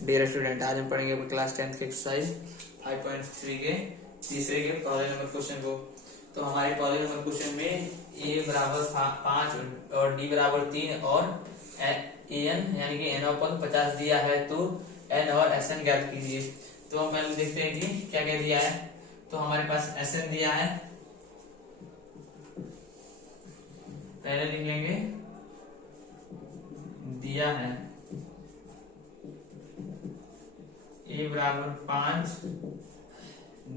Dear student, आज हम पढ़ेंगे क्लास 10th के एक्सरसाइज 5.3 के तीसरे के पहले नंबर क्वेश्चन को। तो हमारे पहले नंबर क्वेश्चन में a बराबर 5 और d बराबर 3 और an यानी कि n अपन 50 दिया है, तो n और sn ज्ञात कीजिए। तो हम पहले देखते हैं कि क्या क्या दिया है। तो हमारे पास sn दिया है, पहले लिख लेंगे दिया है a बराबर 5,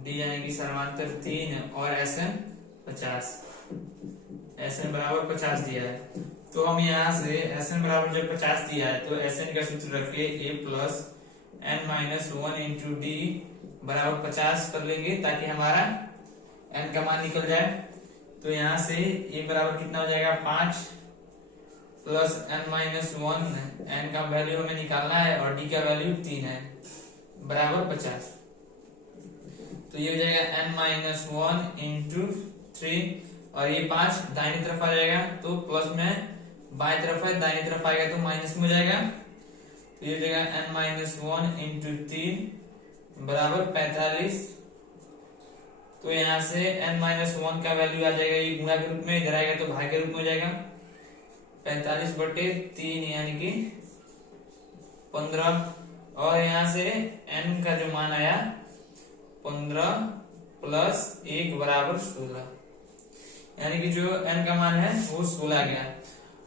d यानी कि समांतर 3 और sn 50, sn बराबर 50 दिया है। तो हम यहाँ से sn बराबर जब 50 दिया है तो sn का सूत्र रख के a plus n minus 1 into D बराबर 50 कर लेंगे ताकि हमारा n का मान निकल जाए। तो यहाँ से a बराबर कितना हो जाएगा 5 प्लस n माइनस 1, n का वैल्यू हमें निकालना है और d का वैल्यू 3 है, बराबर 50। तो ये हो जाएगा n माइनस 1 इंटू 3 और ये 5 दाहिनी तरफ आ जाएगा तो प्लस में बाएं तरफ है, दाहिनी तरफ आएगा तो माइनस में हो जाएगा। तो ये हो जाएगा n माइनस 1 इंटू 3 बराबर 45। तो यहाँ से n माइनस 1 का वैल्यू आ जाएगा, ये गुणा के रूप में, इधर आएगा तो भाग के रूप में हो जाएगा 45/3 यानी कि 15। और यहाँ से n का जो मान आया 15 प्लस 1 बराबर 16, यानी कि जो n का मान है वो 16 गया।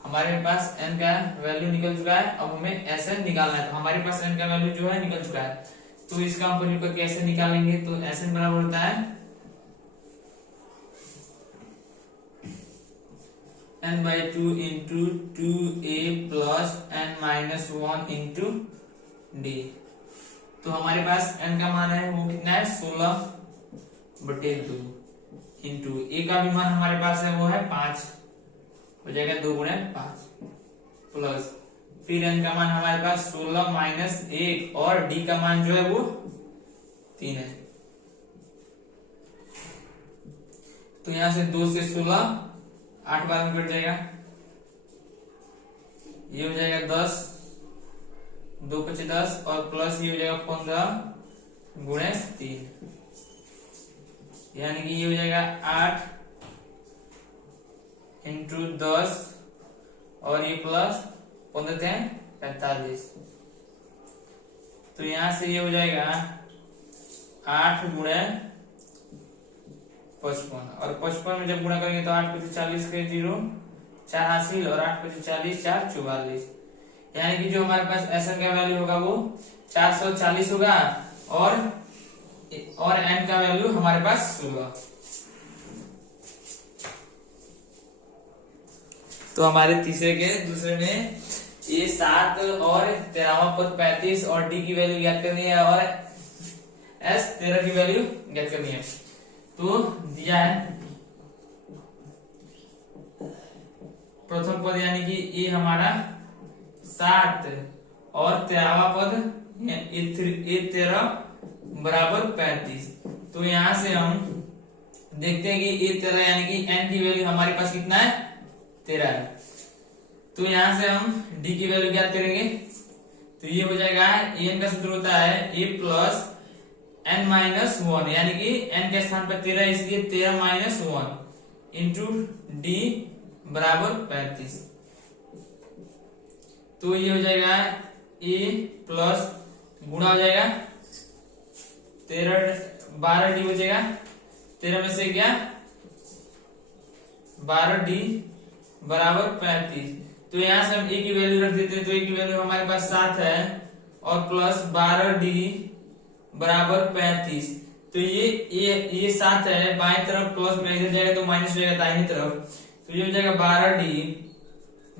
हमारे पास n का वैल्यू निकल चुका है, अब हमें sn निकालना है। तो हमारे पास n का वैल्यू जो है निकल चुका है, तो इसका हम प्रयोग करके sn निकालेंगे। तो sn बराबर होता है n/2 into 2a plus n minus 1 into d। तो हमारे पास n का मान है वो कितना है 16/2 इंटू a का भी मान हमारे पास है वो है 5, हो जाएगा 2 गुणे 5 प्लस फिर n का मान हमारे पास 16 माइनस 1 और d का मान जो है वो 3 है। तो यहां से 2 से 16 8 बार में कट जाएगा, ये हो जाएगा 10, 2 × 5 10 और प्लस ये हो जाएगा 15 गुणे 3, यानी कि ये हो जाएगा 8 इंटू 10 और ये प्लस 15 × 45। तो यहां से ये हो जाएगा 8 गुणे 55 और 55 में जब गुणा करेंगे तो 8 × 40 के 0 4 हासिल और 8 × 40 4 44, यानी कि जो हमारे पास sn का वैल्यू होगा वो 440 होगा और n का वैल्यू हमारे पास 16। तो हमारे तीसरे के दूसरे में ये 7 और 13वां पद 35 और d की वैल्यू ज्ञात करनी है और s 13 की वैल्यू ज्ञात करनी है। तो दिया है प्रथम पद यानी कि ये हमारा 7 और 13वां पद ये 13 बराबर 35। तो यहां से हम देखते हैं कि ये 13 यानी कि n की वैल्यू हमारे पास कितना है 13 है। तो यहां से हम d की वैल्यू ज्ञात करेंगे। तो ये हो जाएगा n का सूत्र होता है a प्लस n माइनस 1, यानी कि n के स्थान पर 13 इसलिए 13 माइनस 1 इंटू d बराबर 35। तो ये हो जाएगा a प्लस गुणा हो जाएगा 12d हो जाएगा, 13 में से क्या 12d बराबर 35। तो यहां से हम a की वैल्यू रख देते हैं, तो a की वैल्यू हमारे पास 7 है और प्लस 12d बराबर 35। तो ये 7 है बाएं तरफ प्लस में, इधर जाएगा तो माइनस हो जाएगा दाहिनी तरफ। तो ये हो जाएगा 12d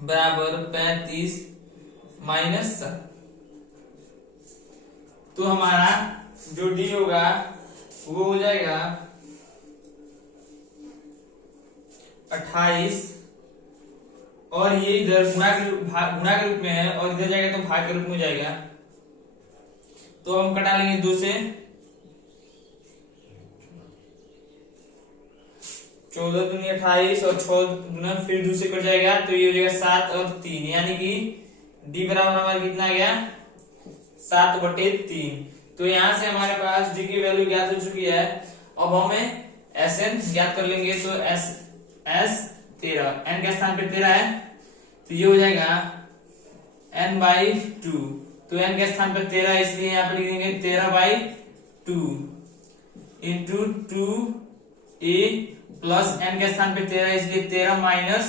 बराबर 35 माइनस 7। तो हमारा जो d होगा वो हो जाएगा 28 और ये इधर गुणा के रूप में है और इधर जाएगा तो भाग के रूप में जाएगा। तो हम कटा लेंगे 2 से, 14 दूनी 28 और 6 गुना फिर 2 से कट जाएगा। तो ये हो जाएगा 7 और 3, यानी कि d बराबर हमारा कितना आ गया 7/3। तो यहाँ से हमारे पास डी की वैल्यू ज्ञात हो चुकी है। अब हमें Sn ज्ञात कर लेंगे। तो S 13, n के स्थान पे 13 है, तो ये हो जाएगा n/2। तो n के स्थान पे 13 है, इसलिए यहाँ पे लिख देंगे 13/2 इंटू 2a प्लस n के स्थान पे 13 है, इसलिए 13 माइनस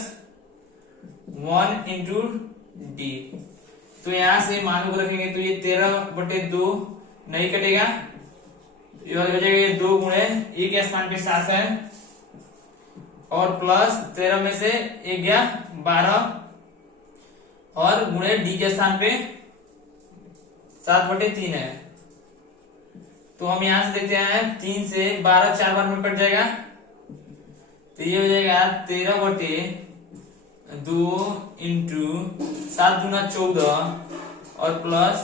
1 इंटू डी। तो यहां से मानों को रखेंगे तो ये 13/2 नहीं कटेगा, ये हो जाएगा ये 2 गुणे ए के स्थान पे 7 है और प्लस 13 में से 1 गया 12 और गुणे डी के स्थान पे 7/3 है। तो हम यहां से देखते हैं 3 से 12 4 बार में कट जाएगा, तो ये हो जाएगा 13/2 इंटू 7 दूना 14 और प्लस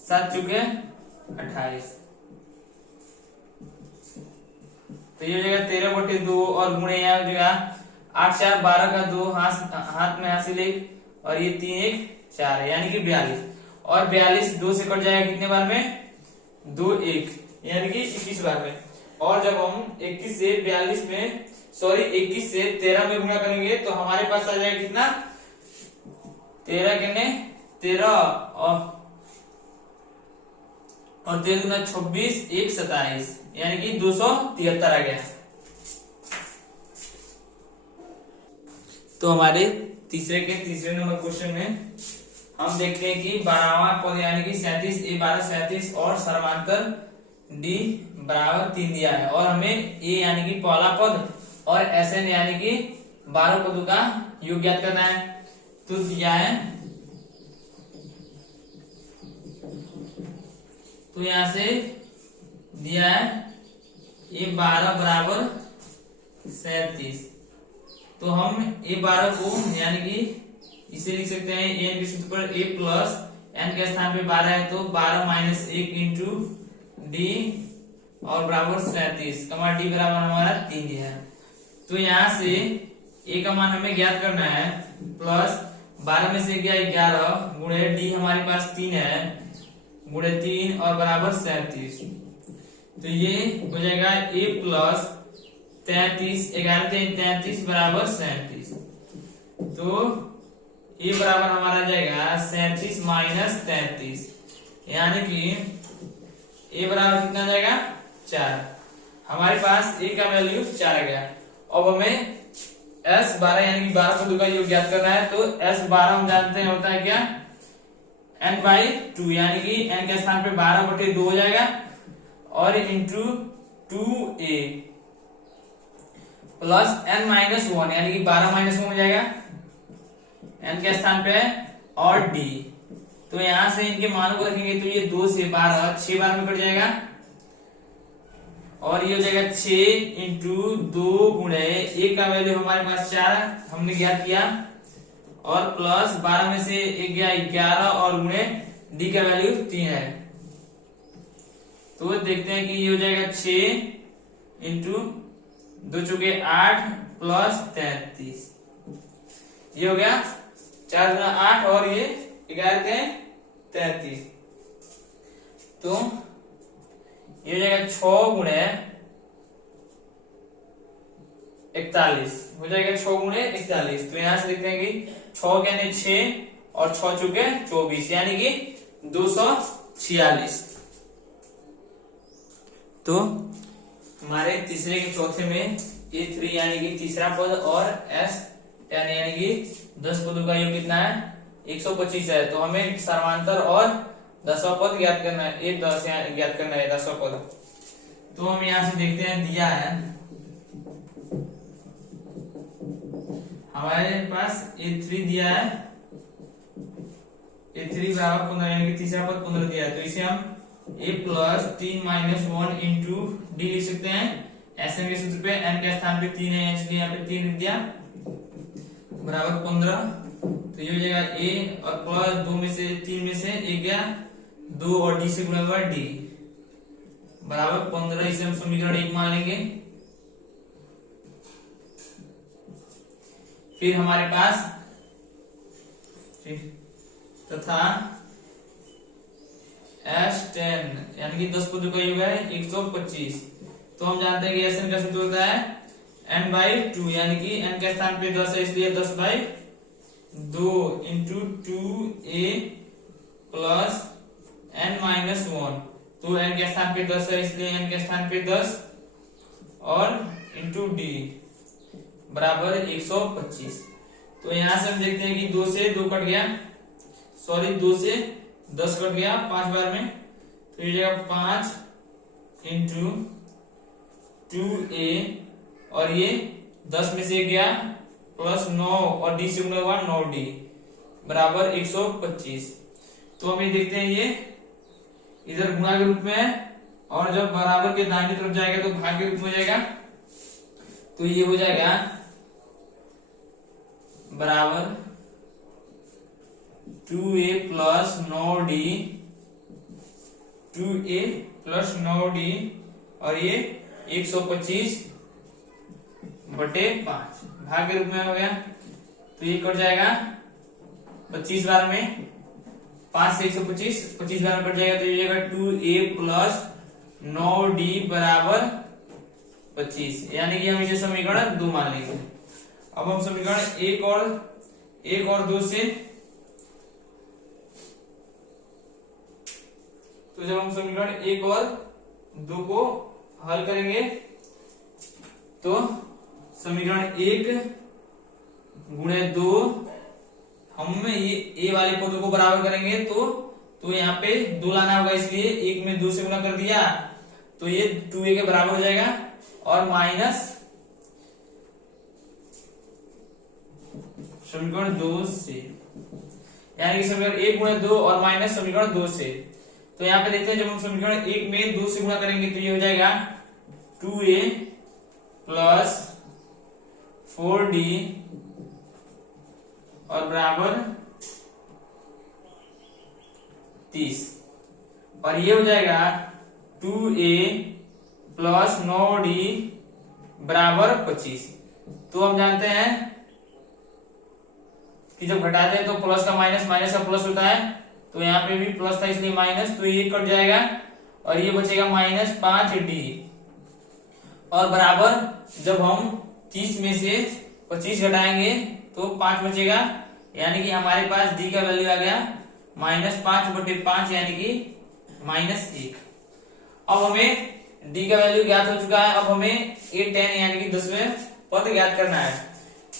7 चुके 28। तो ये हो जाएगा 13/2 और गुणे यहाँ हो जाएगा 8 4 12 का 2 हाथ में हासिल और ये 3 1 4 है, यानी कि 42। और 42 2 से कट जाएगा कितने बार में? 2 1, यानी कि 21 बार में। और जब हम 21 से 42 में 21 से 13 में गुणा करेंगे तो हमारे पास आ जाएगा कितना? 13 कितने 13 और 13 गुना 26 1 27, यानी कि 273 आ गया। तो हमारे तीसरे नंबर क्वेश्चन में हम देखते हैं कि 12वां पद यानी कि 37 a 12 37 और समांतर d बराबर 3 दिया है और हमें a यानी कि पहला पद और Sn यानी कि 12 पदों का योग ज्ञात करना है। तो दिया है, तो यहां से दिया है a 12 बराबर 37। तो हम a 12 को यानी कि इसे लिख सकते हैं n के सूत्र पर a प्लस n के स्थान पे 12 है, तो 12 माइनस 1 इंटू डी और बराबर 37 का मान d बराबर हमारा 3 दिया है। तो यहाँ से a का मान हमें ज्ञात करना है, प्लस 12 में से गया 11 गुणे d हमारे पास 3 है गुणे 3 और बराबर 37। तो ये हो जाएगा a प्लस 33 11 33 बराबर 37। तो a बराबर हमारा जाएगा 37 माइनस 33, यानी कि a बराबर कितना जाएगा 4। हमारे पास a का वैल्यू 4 आ गया। अब हमें S12 यानी कि 12 पदों का योग ज्ञात करना है। तो S12 हम जानते हैं होता है क्या? n/2, यानी कि n के स्थान पे 12/2 हो जाएगा और इंटू 2a प्लस n-1 यानी कि 12 - 1 हो जाएगा n के स्थान पे और d। तो यहां से इनके मानों को रखेंगे तो ये 2 से 12 6 बार में कट जाएगा और ये हो जाएगा 6 इंटू 2 गुणे a का वैल्यू हमारे पास 4 हमने ज्ञात किया और प्लस 12 में से 1 गया 11 और गुणे d का वैल्यू 3 है। तो देखते हैं कि ये हो जाएगा 6 इंटू 2 चुके 8 प्लस 33, ये हो गया 4 गुना 8 और ये 11 के 33। तो ये हो जाएगा 6 गुणे 41 हो जाएगा 6 गुणे 41। तो यहां से देखते हैं कि 6 यानी 6 और 6 चुके 24, यानी कि 246। तो हमारे तीसरे के चौथे में A3 यानी कि तीसरा पद और S10 यानी कि 10 पदों का योग कितना है? 125 है। तो हमें समांतर और 10वां पद ज्ञात करना है, A10 ज्ञात करना है 10वां पद। तो हम यहां से देखते हैं दिया है हमारे पास A3 दिया है, A3 बराबर 15 यानी कि तीसरा पद 15 दिया है। तो इसे हम a plus 3 minus 1 into D लिख सकते हैं। Sn के सूत्र पे n के स्थान पे 3 है इसलिए यहाँ पे 3 लिख दिया बराबर 15। तो ये हो जाएगा a और प्लस 2 में से 3 में से 1 गया 2 और d से गुणा हुआ d बराबर 15। इसे हम समीकरण 1 मान लेंगे। फिर हमारे पास तथा S10 यानी कि 10 पदों का योग है 125। तो हम जानते हैं कि Sn का सूत्र होता है n/2 यानी कि n के स्थान पे 10 है इसलिए 10/2 इंटू 2a प्लस n-1। तो n के स्थान पे 10 है इसलिए n के स्थान पे 10 और इंटू d बराबर 125। तो यहां से हम देखते हैं कि 2 से 2 कट गया, सॉरी 2 से 10 कट गया 5 बार में, तो ये जाएगा 5 इंटू 2a और ये 10 में से गया प्लस 9 और d से गुणा हुआ 9d बराबर 125। तो हम ये देखते हैं ये इधर गुणा के रूप में है और जब बराबर के दाहिनी तरफ जाएगा तो भाग के रूप में हो जाएगा। तो ये हो जाएगा बराबर 2a plus 9d 2a plus 9d और ये 125 बटे 5 भाग के रूप में हो गया। तो ये कट जाएगा 25 बार में, 5 से 125 25 बार में कट जाएगा। तो ये जाएगा 2a प्लस 9d बराबर 25 यानी कि हम इसे समीकरण 2 मान लेंगे। अब हम समीकरण 1 और 2 से, तो जब हम समीकरण 1 और 2 को हल करेंगे तो समीकरण 1 गुणे 2 हम ये वाले पदों को बराबर करेंगे तो यहाँ पे 2 लाना होगा इसलिए 1 में 2 से गुणा कर दिया तो ये 2a के बराबर हो जाएगा और माइनस समीकरण 2 से यानी कि समीकरण 1 गुणे 2 और माइनस समीकरण 2 से। तो यहाँ पे देखते हैं जब हम समीकरण 1 में 2 से गुणा करेंगे तो ये हो जाएगा 2a प्लस 4d और बराबर 30 और ये हो जाएगा 2a प्लस 9d बराबर 25। तो हम जानते हैं कि जब घटाते हैं तो प्लस का माइनस, माइनस का प्लस होता है, तो यहाँ पे भी प्लस था इसलिए माइनस, तो ये कट जाएगा और ये बचेगा माइनस 5d और बराबर जब हम 30 में से 25 घटाएंगे तो 5 बचेगा यानी कि हमारे पास d का वैल्यू आ गया -5/5 यानी कि -1। अब हमें d का वैल्यू ज्ञात हो चुका है। अब हमें a10 यानी कि 10वें पद ज्ञात करना है।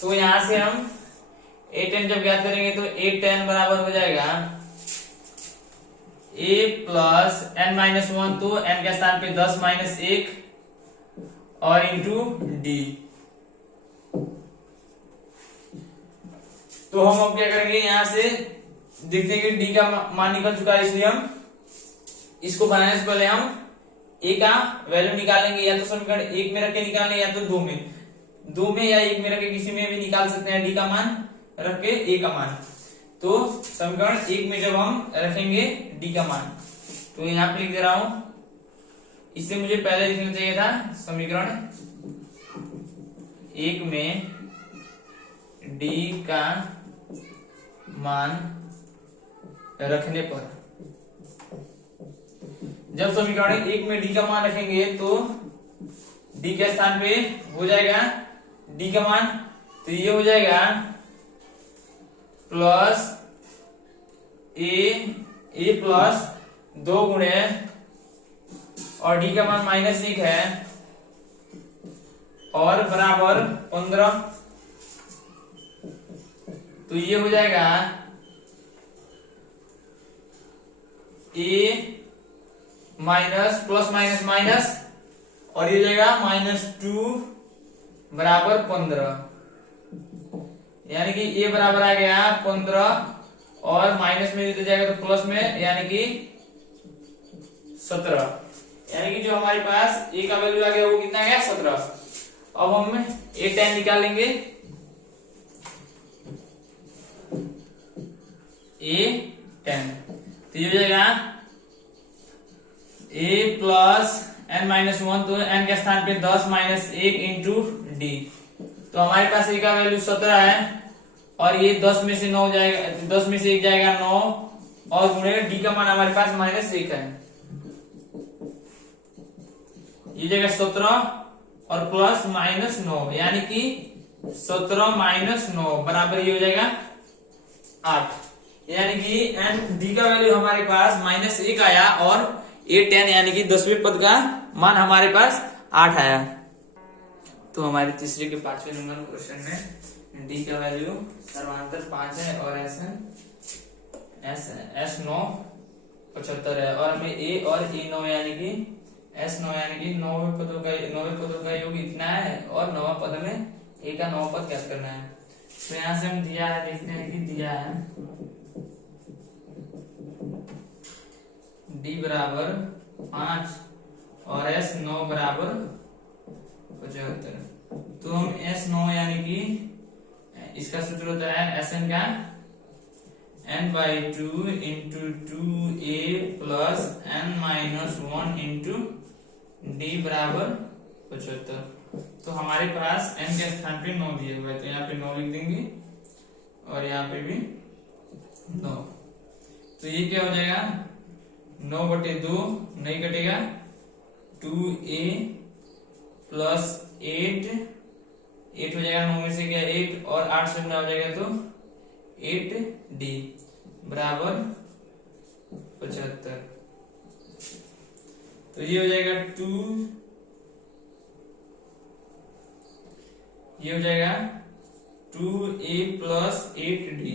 तो यहां से हम a10 जब ज्ञात करेंगे तो a10 बराबर हो जाएगा a प्लस n-1, तो n के स्थान पे 10 - 1 और इंटू d। तो हम अब क्या करेंगे, यहां से देखते हैं कि d का मान निकल चुका है इसलिए हम इसको बनाने से पहले हम a का वैल्यू निकालेंगे, या तो समीकरण 1 में रख के निकालें या तो 2 में या 1 में रख के किसी में भी निकाल सकते हैं d का मान रख के a का मान। तो समीकरण 1 में जब हम रखेंगे d का मान तो यहां पे लिख दे रहा हूं, इससे मुझे पहले लिखना चाहिए था समीकरण 1 में d का मान रखने पर, जब समीकरण 1 में d का मान रखेंगे तो d के स्थान पे हो जाएगा d का मान, तो ये हो जाएगा प्लस a प्लस 2 गुणे और d का मान -1 है और बराबर 15। तो ये हो जाएगा a minus plus minus minus और ये जाएगा -2 बराबर 15 यानी कि a बराबर आ गया 15 और माइनस में तो जाएगा तो प्लस में यानी कि 17, यानी कि जो हमारे पास a का वैल्यू आ गया वो कितना गया 17। अब हम a10 निकालेंगे, a10 तो ये हो जाएगा a प्लस n-1, तो n के स्थान पे 10 - 1 इंटू d। तो हमारे पास a का वैल्यू 17 है और ये 10 में से 9 जाएगा, 10 में से 1 जाएगा 9 और गुणे डी का मान हमारे पास -1 है, ये जगह 17 और प्लस -9 यानी कि 17 - 9 बराबर ये हो जाएगा 8, यानी कि एन डी का वैल्यू हमारे पास -1 आया और A10 यानी कि 10वें पद का मान हमारे पास 8 आया। तो हमारे तीसरे के 5वें नंबर क्वेश्चन में डी का वैल्यू सर्वांतर 5 है और एस 9 75 है और हमें ए और ए 9 यानी कि एस 9 यानी कि 9 पदों का योग इतना है और 9वां पद में ए का 9वां पद ज्ञात करना है। तो यहाँ से हम दिया है, देखते हैं कि दिया है डी बराबर 5 और एस 9 बराबर 75। तो हम एस 9 यानी कि इसका सूत्र होता है एस एन का n/2 into 2a plus n-1 into D बराबर 75। तो हमारे पास n के स्थान पे 9 दिया हुआ है, तो यहाँ पे 9 लिख देंगे और यहाँ पे भी 9। तो ये क्या हो जाएगा 9/2 नहीं कटेगा, 2a प्लस 8 हो जाएगा, 9 में से क्या 8 और 8 से गुणा हो जाएगा तो 8d बराबर 75। तो ये हो जाएगा 2a प्लस 8d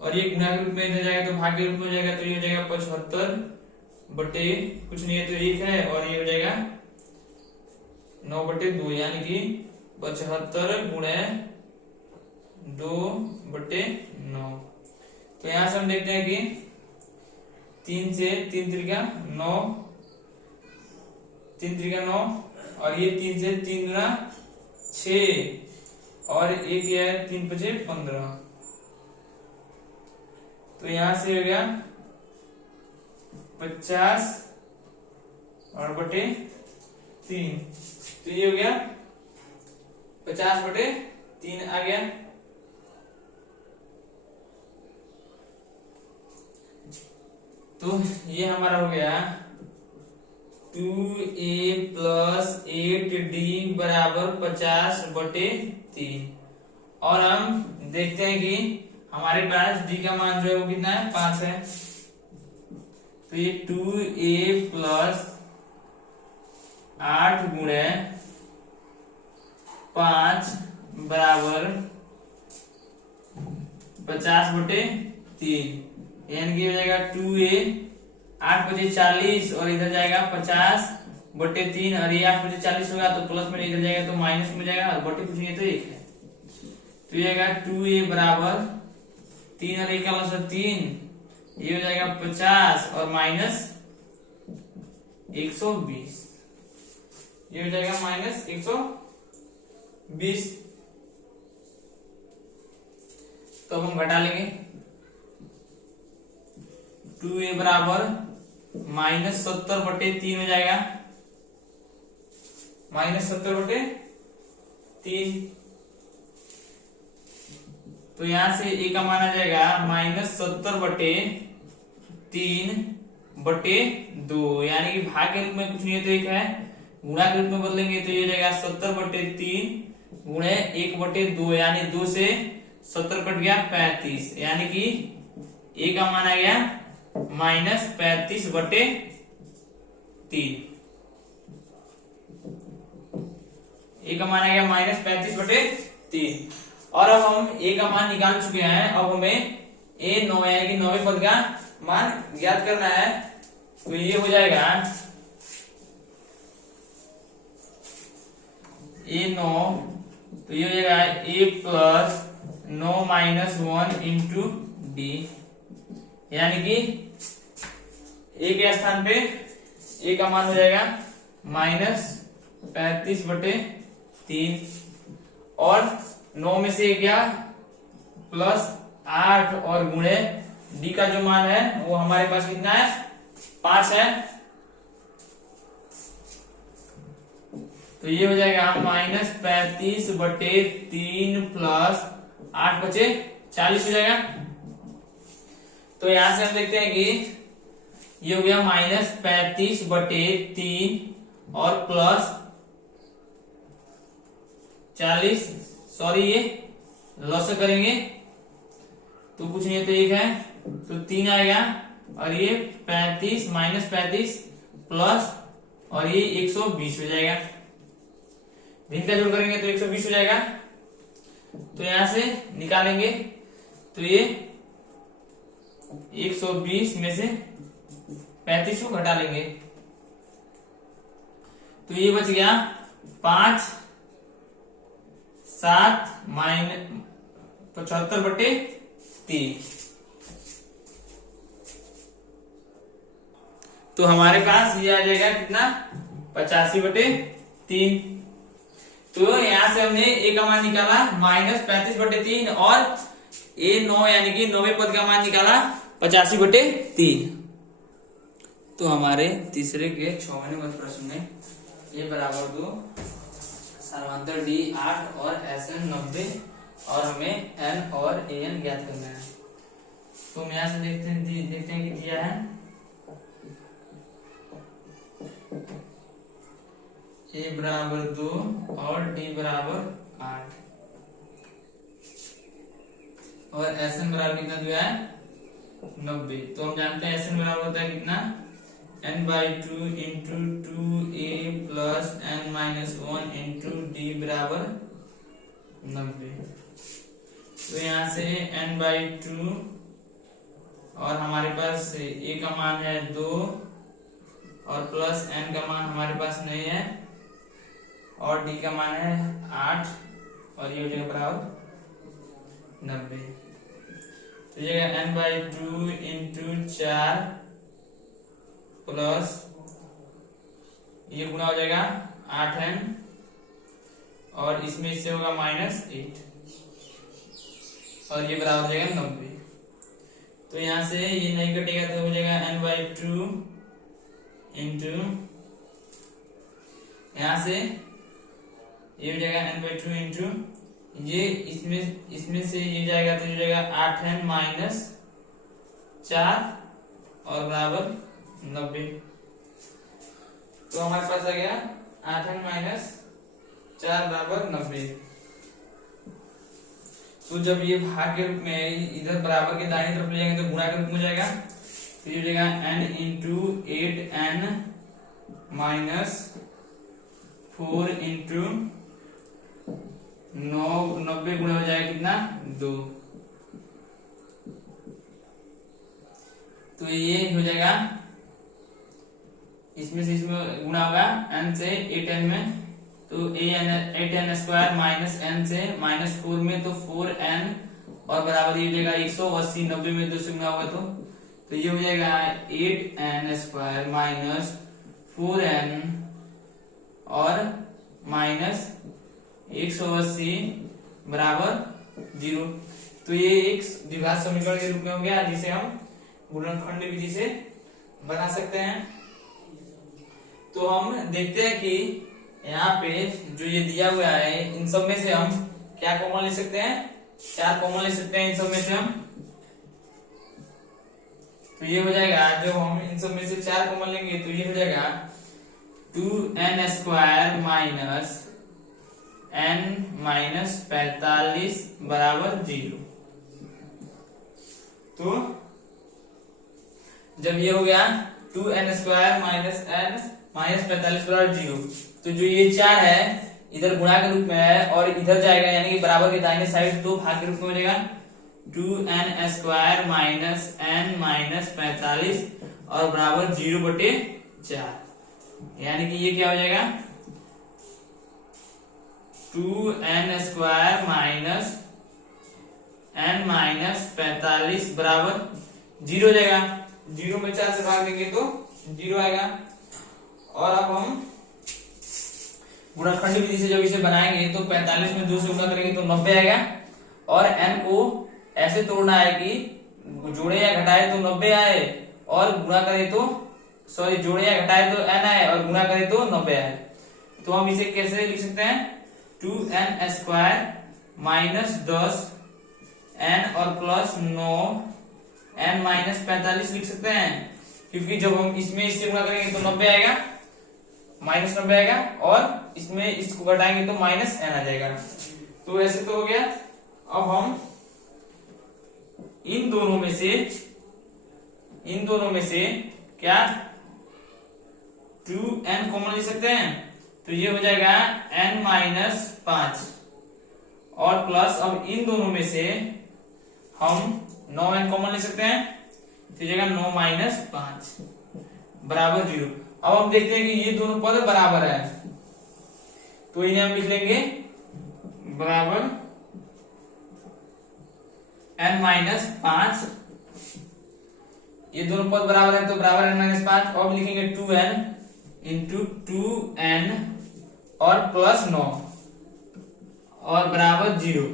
और ये गुणा के रूप में इधर जाएगा तो भाग के रूप में हो जाएगा, तो ये हो जाएगा 75 बटे कुछ नहीं है तो 1 है और ये हो जाएगा 9/2 यानी कि 75 गुणे 2/9। तो यहां से हम देखते हैं कि 3 से 3 त्रिका 9, 3 त्रिका 9 और ये 3 से 3 गुना 6 और एक है 3 × 5 = 15। तो यहां से हो गया 50 और बटे 3, तो ये हो गया 50/3 आ गया। तो ये हमारा हो गया 2a प्लस 8d बराबर 50/3 और हम देखते हैं कि हमारे पास d का मान जो है वो कितना है 5 है। तो ये 2a प्लस 8 गुणे 5 बराबर 50/3 यानी कि हो जाएगा 2a 8 × 5 = 40 और इधर जाएगा 50/3 और ये 8 × 5 = 40 होगा तो प्लस में इधर जाएगा तो माइनस में जाएगा और बटे कुछ नहीं है तो 1 है। तो ये आएगा 2a बराबर 3 और 1 का लसागु 3, ये हो जाएगा 50 और माइनस 120, ये हो जाएगा माइनस 120। तो अब हम घटा लेंगे 2a बराबर -70/3 हो जाएगा, -70/3। तो यहां से a का मान आ जाएगा -70/3/2 यानी कि भाग के रूप में कुछ नहीं है तो 1 है, गुणा के रूप में बदलेंगे तो ये हो जाएगा 70/3 गुणे 1/2 यानी 2 से 70 कट गया 35 यानी कि a का मान आ गया -35/3। a का मान आ गया -35/3 और अब हम a का मान निकाल चुके हैं। अब हमें a 9 यानी कि 9वें पद का मान ज्ञात करना है। तो ये हो जाएगा a 9, तो ये हो जाएगा a प्लस 9 - 1 इंटू d यानी कि a के स्थान पे a का मान हो जाएगा -35/3 और 9 में से गया +8 और गुणे d का जो मान है वो हमारे पास कितना है 5 है। तो ये हो जाएगा -35/3 प्लस 8 बचे 40 हो जाएगा। तो यहां से हम देखते हैं कि ये हो गया -35/3 और प्लस 40, सॉरी ये लॉस करेंगे तो कुछ नहीं है तो 1 है तो 3 आएगा, और ये 35 -35 प्लस और ये 120 हो जाएगा। भिन्न का जोड़ करेंगे तो 120 हो जाएगा। तो यहां से निकालेंगे तो ये 120 में से 35 को घटा लेंगे तो ये बच गया 5 7 -75/3। तो हमारे पास ये आ जाएगा कितना 85/3। तो यहां से हमने ए का मान निकाला -35/3 और A9 यानी कि 9वें पद का मान निकाला 85/3। तो हमारे तीसरे के 6वें नंबर प्रश्न में ये बराबर 2 समांतर D 8 और SN 90 और हमें N और AN ज्ञात करना है। तो हम यहां से देखते हैं कि दिया है A बराबर 2 और D बराबर 8 और SN बराबर कितना दिया है 90। तो हम जानते हैं SN बराबर होता है कितना n/2 into 2a plus n-1 into D बराबर 90। तो यहाँ से n/2 और हमारे पास a का मान है 2 और प्लस n का मान हमारे पास नहीं है और D का मान है 8 और ये हो जाएगा बराबर 90। तो ये n/2 इंटू 4 प्लस ये गुना हो जाएगा 8n और इसमें इससे होगा -8 और ये बराबर हो जाएगा 90। तो यहां से ये नहीं कटेगा तो हो जाएगा n/2 इंटू यहां से ये हो जाएगा n/2 इंटू ये इसमें से ये जाएगा तो हो जाएगा 8n - 4 और बराबर 90। तो हमारे पास आ गया 8n - 4 बराबर 90। तो जब ये भाग के रूप में इधर बराबर के दाहिनी तरफ ले जाएंगे तो गुणा के रूप में हो जाएगा। तो ये हो जाएगा n इंटू 8n - 4 इंटू 90 गुणा हो जाएगा कितना 2। तो ये हो जाएगा इसमें से इसमें गुणा होगा n से 8n में तो 8n स्क्वायर माइनस n से -4 में तो 4n और बराबर ये हो जाएगा 180। 90 में 2 से गुणा होगा तो ये हो जाएगा 8n स्क्वायर माइनस 4n और माइनस 180 बराबर 0। तो ये एक द्विघात समीकरण के रूप में हो गया जिसे हम गुणनखंड विधि से बना सकते हैं। तो हम देखते हैं कि यहाँ पे जो ये दिया हुआ है इन सब में से हम क्या कॉमन ले सकते हैं 4 कॉमन ले सकते हैं इन सब में से हम। तो ये हो जाएगा जब हम इन सब में से 4 कॉमन लेंगे तो ये हो जाएगा 2n स्क्वायर माइनस n - 45 बराबर 0। तो जब ये हो गया 2n स्क्वायर माइनस n -45 बराबर 0 तो जो ये 4 है इधर गुणा के रूप में है और इधर जाएगा यानी कि बराबर के दाहिने साइड तो भाग के रूप में हो जाएगा 2n स्क्वायर माइनस n - 45 और बराबर 0/4 यानी कि ये क्या हो जाएगा 2n स्क्वायर माइनस n - 45 बराबर 0 हो जाएगा। 0 में 4 से भाग देंगे तो 0 आएगा। और अब हम गुणनखंड विधि से जब इसे बनाएंगे तो 45 में 2 से गुणा करेंगे तो 90 आएगा। और n को ऐसे तोड़ना है कि जोड़े या घटाए तो 90 आए और गुणा करे तो जोड़े या घटाए तो n आए और गुणा करे तो 90 आए। तो हम इसे कैसे लिख सकते हैं 2n स्क्वायर माइनस 10 n और प्लस 9 n माइनस 45 लिख सकते हैं, क्योंकि जब हम इसमें इससे गुणा करेंगे तो 90 आएगा, माइनस 90 आएगा, और इसमें इसको घटाएंगे तो माइनस n आ जाएगा। तो ऐसे तो हो गया। अब हम इन दोनों में से क्या 2n कॉमन ले सकते हैं, तो ये हो जाएगा n माइनस 5 और प्लस, अब इन दोनों में से हम 9n कॉमन ले सकते हैं, तो ये जाएगा 9 माइनस 5 बराबर 0। अब हम देखते हैं कि ये दोनों पद बराबर है, तो इन्हें हम लिख लेंगे बराबर n माइनस 5, ये दोनों पद बराबर है तो बराबर n माइनस 5। अब लिखेंगे 2n इंटू 2n और प्लस 9 और बराबर 0।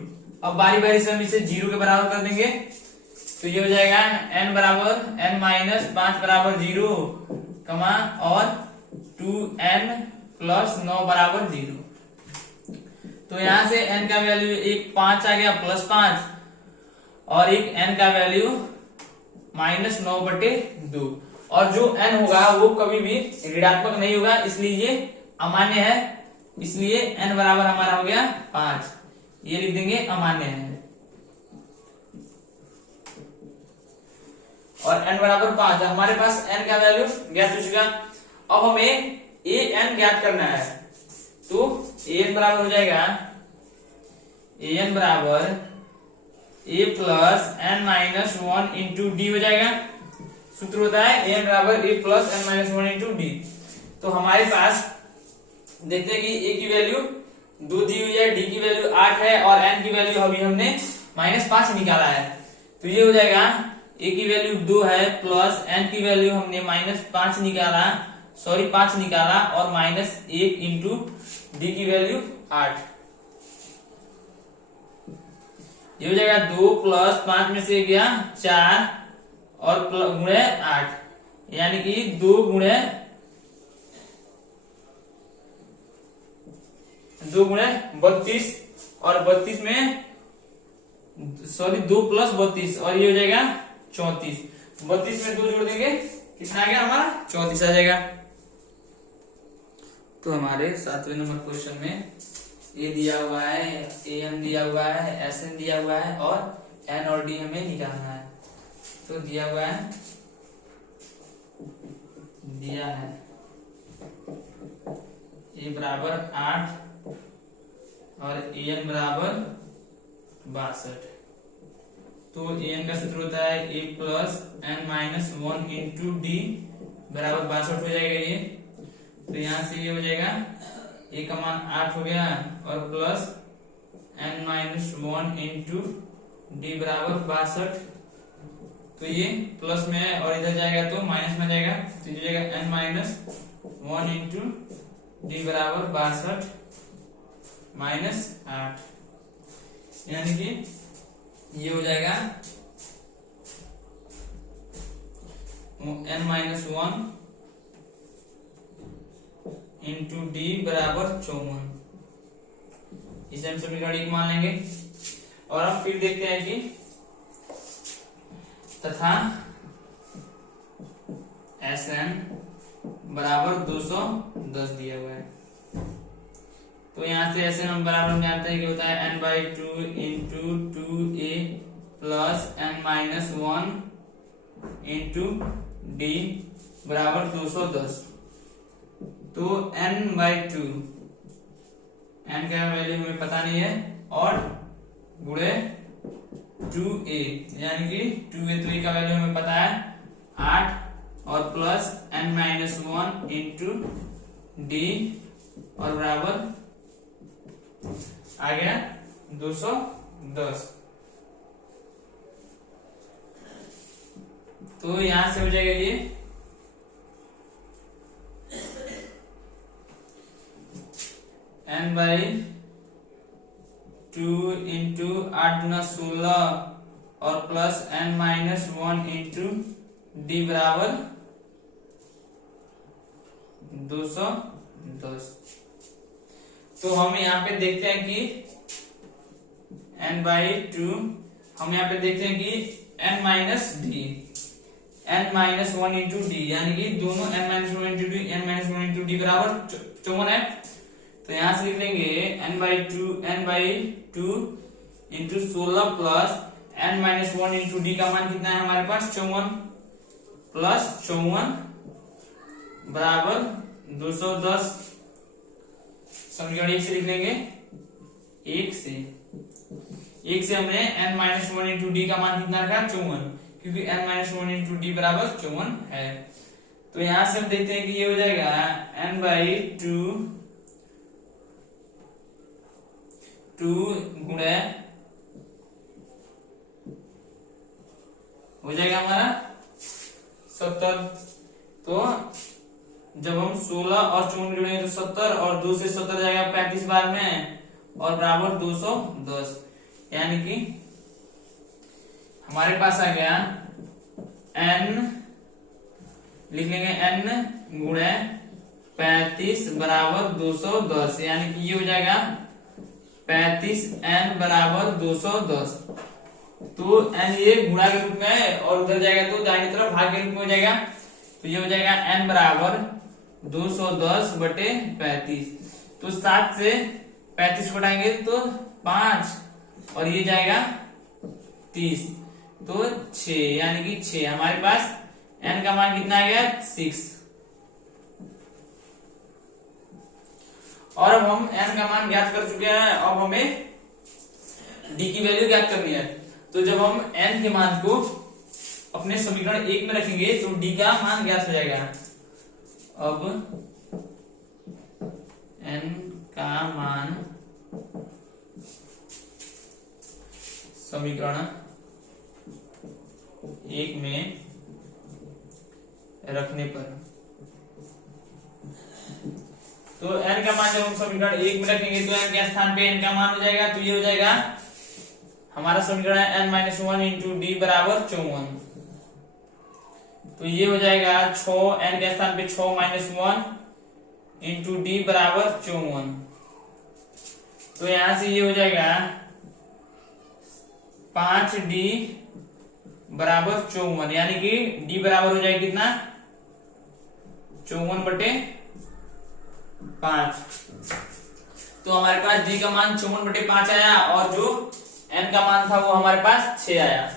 अब बारी बारी से हम इसे 0 के बराबर कर देंगे, तो ये हो जाएगा n बराबर n माइनस 5 बराबर 0 कमा और 2n प्लस 9 बराबर 0। तो यहां से n का वैल्यू एक 5 आ गया प्लस 5, और एक n का वैल्यू माइनस 9/2, और जो n होगा वो कभी भी ऋणात्मक नहीं होगा, इसलिए ये अमान्य है, इसलिए n बराबर हमारा हो गया 5, ये लिख देंगे अमान्य है। और n बराबर 5, हमारे पास n का वैल्यू ज्ञात हो चुका। अब हमें an ज्ञात करना है, तो an बराबर हो जाएगा an बराबर a plus n minus 1 into D हो जाएगा। सूत्र होता है an बराबर a plus n minus 1 into D. तो हमारे पास देखते हैं कि a की वैल्यू 2 दी हुई है, d की वैल्यू 8 है, और n की वैल्यू अभी हमने माइनस 5 निकाला है, तो ये हो जाएगा a की वैल्यू 2 है प्लस n की वैल्यू हमने माइनस 5 निकाला, 5 निकाला, और माइनस 1 इंटू डी की वैल्यू 8, ये हो जाएगा 2 प्लस 5 में से गया 4 और गुणे 8, यानी कि 2 गुणे 32, और 32 में 2 प्लस 32, और ये हो जाएगा 34। 32 में 2 जोड़ देंगे, कितना आ गया हमारा 34 आ जाएगा। तो हमारे 7वें नंबर क्वेश्चन में ए दिया हुआ है, an दिया हुआ है, sn दिया हुआ है, और n और d हमें निकालना है। तो दिया हुआ है a बराबर 8 और an बराबर 62। तो an का सूत्र होता है a plus n minus 1 into D बराबर 62 हो जाएगा ये। तो यहां से ये हो जाएगा a का मान 8 हो गया, और plus n minus 1 into D बराबर 62। तो ये प्लस में है और इधर जाएगा तो माइनस में जाएगा, तो ये जाएगा n माइनस 1 इंटू डी बराबर 62 माइनस 8, यानी कि ये हो जाएगा n माइनस 1 इंटू डी बराबर 54। इसे हम समीकरण 1 मान लेंगे, और हम फिर देखते हैं कि तथा Sn बराबर 210 दिया हुआ है। तो यहां से Sn हम बराबर हम जानते हैं कि होता है n/2 into 2a plus n minus 1 into D बराबर 210। तो n/2, n का वैल्यू हमें पता नहीं है, और गुणे 2a, यानी कि 2a, तो a का वैल्यू हमें पता है 8, और plus n minus 1 into D, और बराबर आ गया 210। तो यहां से हो जाएगा ये n/2 इंटू 8 गुना 16 और plus n minus 1 into D बराबर 210। तो हम यहाँ पे देखते हैं कि n/2 हम यहाँ पे देखते हैं कि n minus D, n minus one into D, यानी कि दोनों n minus one into D, n minus one into D बराबर 54 है। तो यहाँ से लिख लेंगे n/2 into 16 plus n minus one into D का मान कितना है हमारे पास 54 प्लस 54 बराबर 210। समीकरण 1 से लिख लेंगे, 1 से हमने n minus one into D का मान कितना रखा 54, क्योंकि n minus one into D बराबर 54 है। तो यहां से हम देखते हैं कि ये हो जाएगा n/2 गुणे हो जाएगा हमारा 70। तो जब हम 16 और 54 जोड़ेंगे तो 70 और 2 से 70 जाएगा 35 बार में और बराबर 210, यानी कि हमारे पास आ गया n, लिख लेंगे n गुणे 35 बराबर 210, यानी कि ये हो जाएगा 35n बराबर 210। तो n ये गुणा के रूप में है और उधर जाएगा तो दाहिनी तरफ भाग के रूप में हो जाएगा। तो ये हो जाएगा n बराबर 210 बटे 35। तो 7 से 35 घटाएंगे तो 5 और ये जाएगा 30, तो 6, यानी कि 6 हमारे पास n का मान कितना आ गया 6। और अब हम n का मान ज्ञात कर चुके हैं, अब हमें d की वैल्यू ज्ञात करनी है। तो जब हम n के मान को अपने समीकरण 1 में रखेंगे तो d का मान ज्ञात हो जाएगा। अब n का मान समीकरण 1 में रखने पर, तो n का मान जब हम समीकरण 1 में रखेंगे तो n के स्थान पे n का मान हो जाएगा। तो ये हो जाएगा हमारा समीकरण है n minus one into D बराबर 54। तो ये हो जाएगा 6, n के स्थान पे 6 माइनस 1 इंटू डी बराबर 54। तो यहां से ये हो जाएगा 5d बराबर 54, यानी कि d बराबर हो जाएगा कितना 54 बटे 5। तो हमारे पास d का मान 54 बटे 5 आया और जो n का मान था वो हमारे पास 6 आया।